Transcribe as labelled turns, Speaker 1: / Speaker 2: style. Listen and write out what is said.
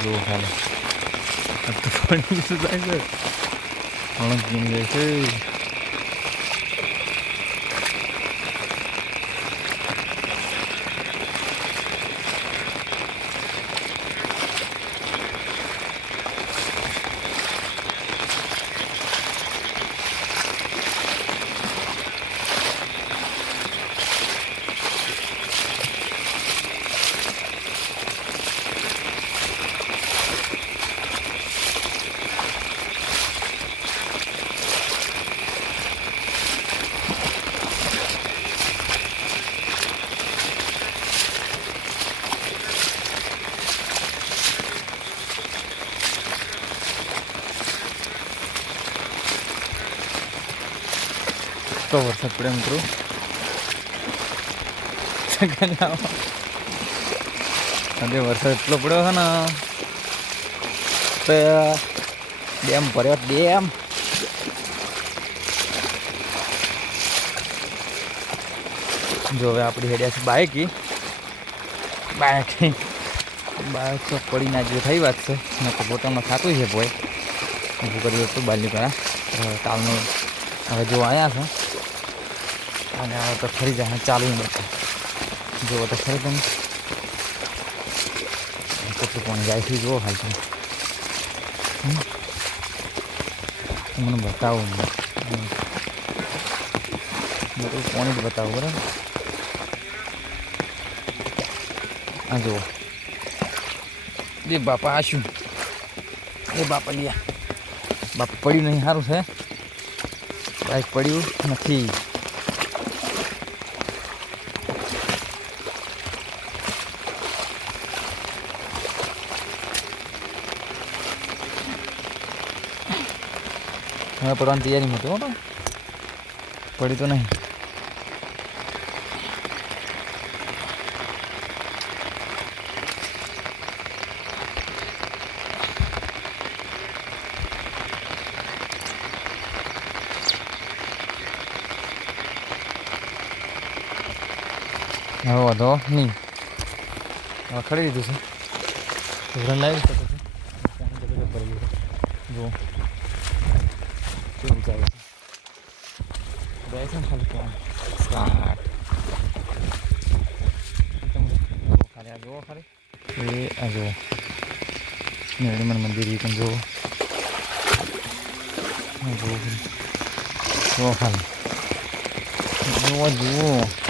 Speaker 1: જો ખાલી આ તો શું થાય છે પાણી પીને જાય છે તો વરસાદ પડે મિત્રો આજે વરસાદ એટલો પડ્યો છે ને, તો ડેમ ભર્યો, ડેમ. જો હવે આપણી હેડ્યા છે બાઇક બાઇક બાઇક તો પડી ના જેવું થઈ વાત છે. પોતામાં થતું છે ભાઈ ઊભું કર્યું હતું બાલની પહેલાં કાલનું હવે જો આવ્યા છે, અને હવે તો ફરી જાય ચાલુ નથી. જુઓ તો ખરી તમે. કેટલું પાણી જાય છે જુઓ હાલ તમે? મને બતાવું. બધું પાણી જ બતાવું, બરાબર? આ જુઓ. એ બાપા આ શું એ બાપા લ્યા. બાપા પડ્યું નહીં, સારું છે? બાઈક પડ્યું નથી. હવે પડવાની તૈયારી હતો હો તો. પડી તો નહીં. હવે વધો નહીં હવે ખડી દીધું છે. ધોરણ લાવી શકો છો જો કેવું ચાલે છે? બે છે ને ખાલી ખાલી આ જુઓ ખાલી. એ આ જુઓ. મંદિર એ પણ જુઓ. જુઓ જુઓ ખાલી. જુઓ જુઓ.